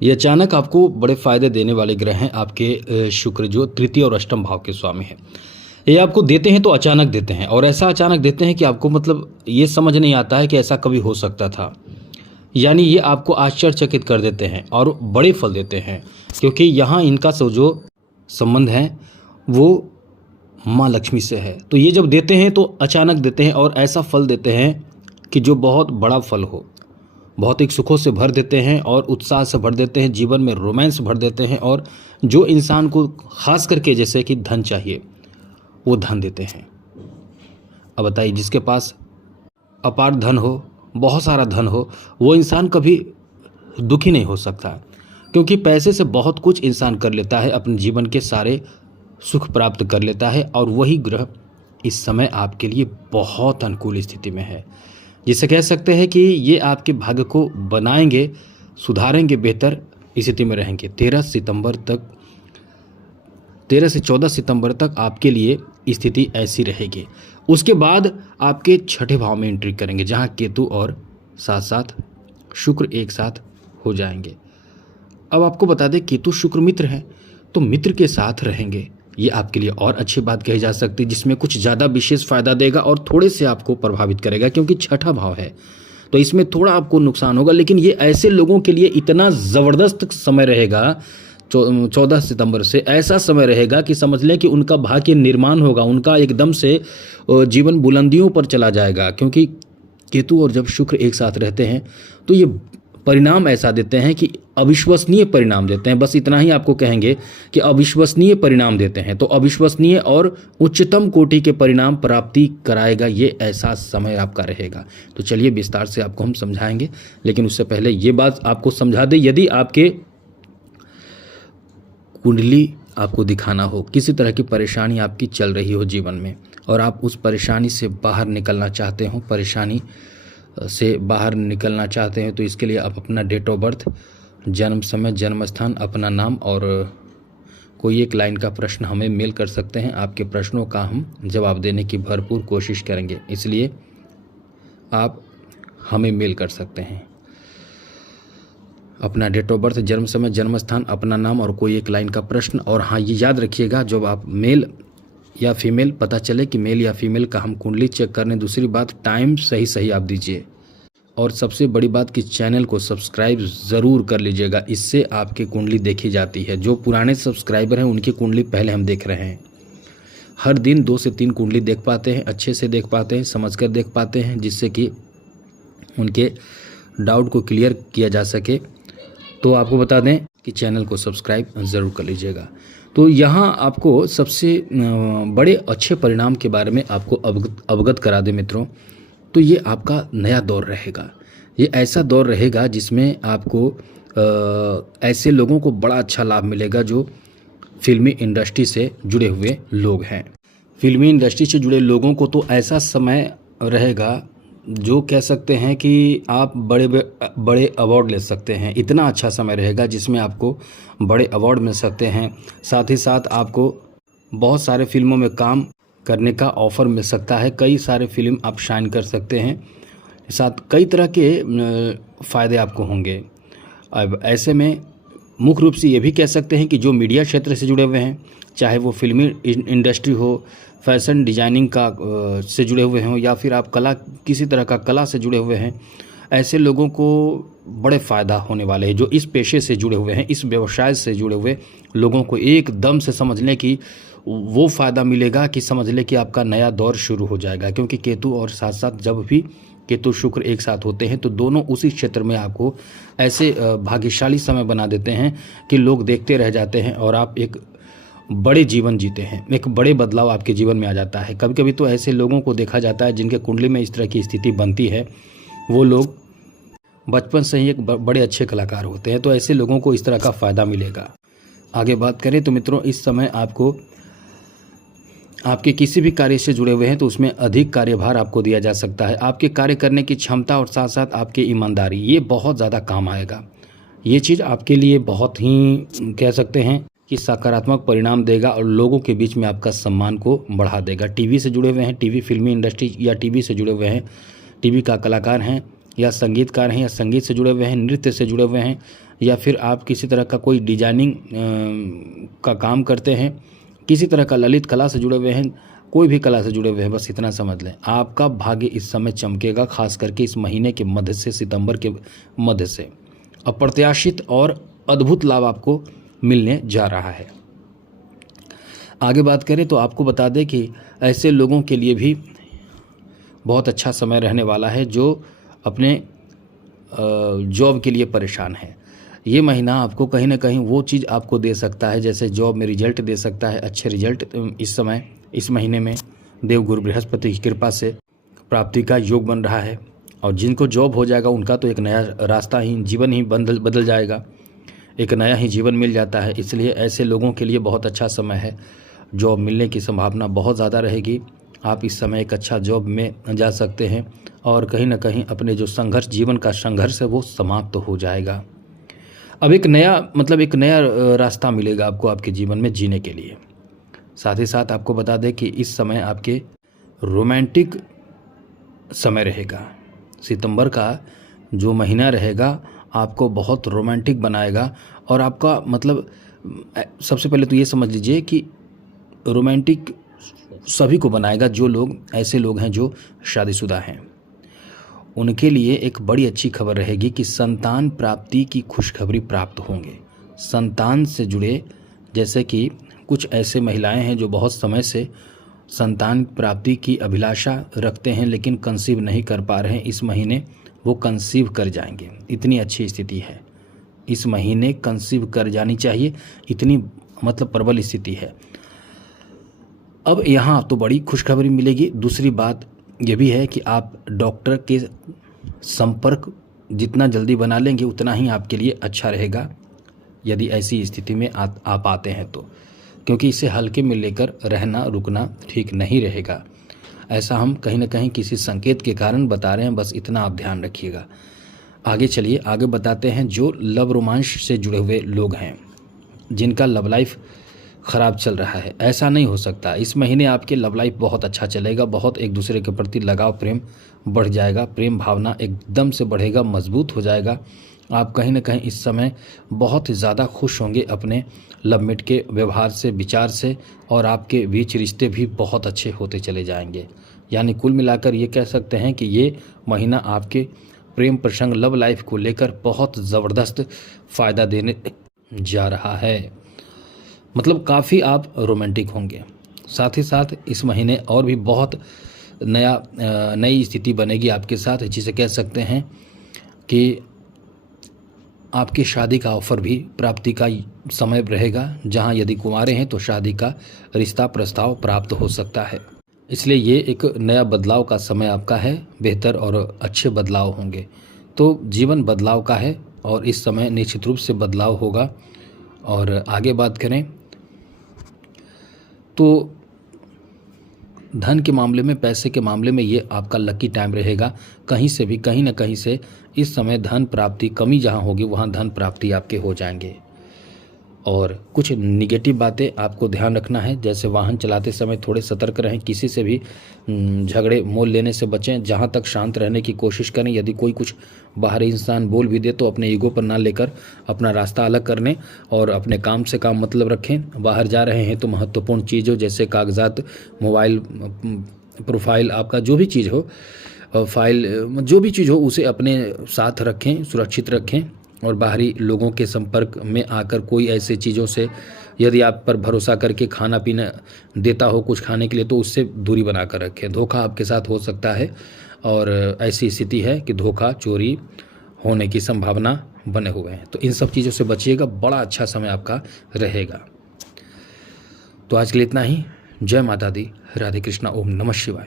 ये अचानक आपको बड़े फायदे देने वाले ग्रह हैं आपके शुक्र, जो तृतीय और अष्टम भाव के स्वामी हैं। ये आपको देते हैं तो अचानक देते हैं, और ऐसा अचानक देते हैं कि आपको मतलब ये समझ नहीं आता है कि ऐसा कभी हो सकता था। यानी ये आपको आश्चर्यचकित कर देते हैं और बड़े फल देते हैं, क्योंकि यहाँ इनका जो संबंध है वो माँ लक्ष्मी से है। तो ये जब देते हैं तो अचानक देते हैं और ऐसा फल देते हैं कि जो बहुत बड़ा फल हो। भौतिक सुखों से भर देते हैं और उत्साह से भर देते हैं, जीवन में रोमांस भर देते हैं, और जो इंसान को खास करके जैसे कि धन चाहिए वो धन देते हैं। अब बताइए, जिसके पास अपार धन हो, बहुत सारा धन हो, वो इंसान कभी दुखी नहीं हो सकता, क्योंकि पैसे से बहुत कुछ इंसान कर लेता है, अपने जीवन के सारे सुख प्राप्त कर लेता है। और वही ग्रह इस समय आपके लिए बहुत अनुकूल स्थिति में है, जिसे कह सकते हैं कि ये आपके भाग्य को बनाएंगे, सुधारेंगे, बेहतर स्थिति में रहेंगे। 13 से 14 सितंबर तक आपके लिए स्थिति ऐसी रहेगी। उसके बाद आपके छठे भाव में एंट्री करेंगे, जहां केतु और साथ साथ शुक्र एक साथ हो जाएंगे। अब आपको बता दें, केतु शुक्र मित्र हैं, तो मित्र के साथ रहेंगे, ये आपके लिए और अच्छी बात कही जा सकती है, जिसमें कुछ ज़्यादा विशेष फायदा देगा और थोड़े से आपको प्रभावित करेगा, क्योंकि छठा भाव है तो इसमें थोड़ा आपको नुकसान होगा। लेकिन ये ऐसे लोगों के लिए इतना ज़बरदस्त समय रहेगा, 14 सितंबर से ऐसा समय रहेगा कि समझ लें कि उनका भाग्य निर्माण होगा, उनका एकदम से जीवन बुलंदियों पर चला जाएगा। क्योंकि केतु और जब शुक्र एक साथ रहते हैं तो ये परिणाम ऐसा देते हैं कि अविश्वसनीय परिणाम देते हैं। बस इतना ही आपको कहेंगे कि अविश्वसनीय परिणाम देते हैं, तो अविश्वसनीय और उच्चतम कोटि के परिणाम प्राप्ति कराएगा, ये ऐसा समय आपका रहेगा। तो चलिए विस्तार से आपको हम समझाएंगे, लेकिन उससे पहले ये बात आपको समझा दें, यदि आपके कुंडली आपको दिखाना हो, किसी तरह की परेशानी आपकी चल रही हो जीवन में और आप उस परेशानी से बाहर निकलना चाहते हो, परेशानी से बाहर निकलना चाहते हैं, तो इसके लिए आप अपना डेट ऑफ बर्थ, जन्म समय, जन्म स्थान, अपना नाम और कोई एक लाइन का प्रश्न हमें मेल कर सकते हैं। आपके प्रश्नों का हम जवाब देने की भरपूर कोशिश करेंगे, इसलिए आप हमें मेल कर सकते हैं। अपना डेट ऑफ बर्थ, जन्म समय, जन्म स्थान, अपना नाम और कोई एक लाइन का प्रश्न। और हाँ, ये याद रखिएगा, जब आप मेल या फीमेल पता चले कि मेल या फीमेल का हम कुंडली चेक करने, दूसरी बात टाइम सही आप दीजिए, और सबसे बड़ी बात कि चैनल को सब्सक्राइब ज़रूर कर लीजिएगा, इससे आपकी कुंडली देखी जाती है। जो पुराने सब्सक्राइबर हैं उनकी कुंडली पहले हम देख रहे हैं, हर दिन 2 से 3 कुंडली देख पाते हैं, अच्छे से देख पाते हैं, समझकर देख पाते हैं, जिससे कि उनके डाउट को क्लियर किया जा सके। तो आपको बता दें कि चैनल को सब्सक्राइब ज़रूर कर लीजिएगा। तो यहाँ आपको सबसे बड़े अच्छे परिणाम के बारे में आपको अवगत करा दें मित्रों, तो ये आपका नया दौर रहेगा। ये ऐसा दौर रहेगा जिसमें आपको ऐसे लोगों को बड़ा अच्छा लाभ मिलेगा जो फिल्मी इंडस्ट्री से जुड़े हुए लोग हैं। फिल्मी इंडस्ट्री से जुड़े लोगों को तो ऐसा समय रहेगा जो कह सकते हैं कि आप बड़े अवार्ड ले सकते हैं। इतना अच्छा समय रहेगा जिसमें आपको बड़े अवार्ड मिल सकते हैं, साथ ही साथ आपको बहुत सारे फिल्मों में काम करने का ऑफ़र मिल सकता है, कई सारे फिल्म आप शाइन कर सकते हैं, साथ कई तरह के फ़ायदे आपको होंगे। अब ऐसे में मुख्य रूप से ये भी कह सकते हैं कि जो मीडिया क्षेत्र से जुड़े हुए हैं, चाहे वो फिल्मी इंडस्ट्री हो, फैशन डिजाइनिंग का से जुड़े हुए हों, या फिर आप किसी तरह का कला से जुड़े हुए हैं, ऐसे लोगों को बड़े फ़ायदा होने वाले हैं। जो इस पेशे से जुड़े हुए हैं, इस व्यवसाय से जुड़े हुए लोगों को एकदम से समझ लें कि वो फ़ायदा मिलेगा कि समझ लें कि आपका नया दौर शुरू हो जाएगा। क्योंकि केतु और साथ साथ जब भी केतु शुक्र एक साथ होते हैं तो दोनों उसी क्षेत्र में आपको ऐसे भाग्यशाली समय बना देते हैं कि लोग देखते रह जाते हैं और आप एक बड़े जीवन जीते हैं, एक बड़े बदलाव आपके जीवन में आ जाता है। कभी कभी तो ऐसे लोगों को देखा जाता है जिनके कुंडली में इस तरह की स्थिति बनती है, वो लोग बचपन से ही एक बड़े अच्छे कलाकार होते हैं। तो ऐसे लोगों को इस तरह का फ़ायदा मिलेगा। आगे बात करें तो मित्रों, इस समय आपको आपके किसी भी कार्य से जुड़े हुए हैं तो उसमें अधिक कार्यभार आपको दिया जा सकता है। आपके कार्य करने की क्षमता और साथ साथ आपकी ईमानदारी, ये बहुत ज़्यादा काम आएगा। ये चीज़ आपके लिए बहुत ही कह सकते हैं कि सकारात्मक परिणाम देगा और लोगों के बीच में आपका सम्मान को बढ़ा देगा। टीवी से जुड़े हुए हैं, टीवी फिल्मी इंडस्ट्री या टीवी से जुड़े हुए हैं, टीवी का कलाकार हैं या संगीतकार हैं या संगीत से जुड़े हुए हैं, नृत्य से जुड़े हुए हैं, या फिर आप किसी तरह का कोई डिजाइनिंग का काम करते हैं, किसी तरह का ललित कला से जुड़े हुए हैं, कोई भी कला से जुड़े हुए हैं, बस इतना समझ लें आपका भाग्य इस समय चमकेगा, खास करके इस महीने के मध्य से, सितंबर के मध्य से अप्रत्याशित और अद्भुत लाभ आपको मिलने जा रहा है। आगे बात करें तो आपको बता दें कि ऐसे लोगों के लिए भी बहुत अच्छा समय रहने वाला है जो अपने जॉब के लिए परेशान है। ये महीना आपको कहीं ना कहीं वो चीज़ आपको दे सकता है, जैसे जॉब में रिजल्ट दे सकता है, अच्छे रिजल्ट इस समय इस महीने में देवगुरु बृहस्पति की कृपा से प्राप्ति का योग बन रहा है। और जिनको जॉब हो जाएगा उनका तो एक नया रास्ता ही, जीवन ही बदल जाएगा, एक नया ही जीवन मिल जाता है। इसलिए ऐसे लोगों के लिए बहुत अच्छा समय है, जॉब मिलने की संभावना बहुत ज़्यादा रहेगी। आप इस समय एक अच्छा जॉब में जा सकते हैं और कहीं ना कहीं अपने जो संघर्ष, जीवन का संघर्ष है वो समाप्त हो जाएगा। अब एक नया रास्ता मिलेगा आपको आपके जीवन में जीने के लिए। साथ ही साथ आपको बता दें कि इस समय आपके रोमांटिक समय रहेगा। सितंबर का जो महीना रहेगा आपको बहुत रोमांटिक बनाएगा और आपका सबसे पहले तो ये समझ लीजिए कि रोमांटिक सभी को बनाएगा। जो लोग, ऐसे लोग हैं जो शादीशुदा हैं, उनके लिए एक बड़ी अच्छी खबर रहेगी कि संतान प्राप्ति की खुशखबरी प्राप्त होंगे। संतान से जुड़े, जैसे कि कुछ ऐसे महिलाएं हैं जो बहुत समय से संतान प्राप्ति की अभिलाषा रखते हैं लेकिन कंसीव नहीं कर पा रहे हैं, इस महीने वो कंसीव कर जाएंगे। इतनी अच्छी स्थिति है, इस महीने कंसीव कर जानी चाहिए, इतनी प्रबल स्थिति है। अब यहाँ तो बड़ी खुशखबरी मिलेगी। दूसरी बात ये भी है कि आप डॉक्टर के संपर्क जितना जल्दी बना लेंगे उतना ही आपके लिए अच्छा रहेगा, यदि ऐसी स्थिति में आप आते हैं तो, क्योंकि इसे हल्के में लेकर रहना रुकना ठीक नहीं रहेगा। ऐसा हम कहीं ना कहीं किसी संकेत के कारण बता रहे हैं, बस इतना आप ध्यान रखिएगा। आगे चलिए, आगे बताते हैं जो लव रोमांस से जुड़े हुए लोग हैं, जिनका लव लाइफ ख़राब चल रहा है। ऐसा नहीं हो सकता, इस महीने आपके लव लाइफ बहुत अच्छा चलेगा, बहुत एक दूसरे के प्रति लगाव, प्रेम बढ़ जाएगा, प्रेम भावना एकदम से बढ़ेगा, मजबूत हो जाएगा। आप कहीं ना कहीं इस समय बहुत ज़्यादा खुश होंगे अपने लवमेट के व्यवहार से, विचार से, और आपके बीच रिश्ते भी बहुत अच्छे होते चले जाएंगे। यानी कुल मिलाकर ये कह सकते हैं कि ये महीना आपके प्रेम प्रसंग, लव लाइफ को लेकर बहुत ज़बरदस्त फ़ायदा देने जा रहा है। काफ़ी आप रोमांटिक होंगे। साथ ही साथ इस महीने और भी बहुत नई स्थिति बनेगी आपके साथ, जिसे कह सकते हैं कि आपकी शादी का ऑफर भी प्राप्ति का समय रहेगा। जहां यदि कुंवारे हैं तो शादी का रिश्ता प्रस्ताव प्राप्त हो सकता है। इसलिए ये एक नया बदलाव का समय आपका है, बेहतर और अच्छे बदलाव होंगे। तो जीवन बदलाव का है और इस समय निश्चित रूप से बदलाव होगा। और आगे बात करें तो धन के मामले में, पैसे के मामले में ये आपका लकी टाइम रहेगा। कहीं से भी, कहीं ना कहीं से इस समय धन प्राप्ति, कमी जहाँ होगी वहाँ धन प्राप्ति आपके हो जाएंगे। और कुछ निगेटिव बातें आपको ध्यान रखना है, जैसे वाहन चलाते समय थोड़े सतर्क रहें, किसी से भी झगड़े मोल लेने से बचें, जहाँ तक शांत रहने की कोशिश करें। यदि कोई कुछ बाहरी इंसान बोल भी दे तो अपने ईगो पर ना लेकर अपना रास्ता अलग करने और अपने काम से काम मतलब रखें। बाहर जा रहे हैं तो महत्वपूर्ण चीज़ों जैसे कागजात, मोबाइल, प्रोफाइल, आपका जो भी चीज़ हो, फाइल, जो भी चीज़ हो, उसे अपने साथ रखें, सुरक्षित रखें। और बाहरी लोगों के संपर्क में आकर कोई ऐसे चीज़ों से, यदि आप पर भरोसा करके खाना पीना देता हो कुछ खाने के लिए, तो उससे दूरी बना कर रखें। धोखा आपके साथ हो सकता है और ऐसी स्थिति है कि धोखा, चोरी होने की संभावना बने हुए हैं। तो इन सब चीज़ों से बचिएगा, बड़ा अच्छा समय आपका रहेगा। तो आज के लिए इतना ही। जय माता दी, राधे कृष्णा, ओम नमः शिवाय।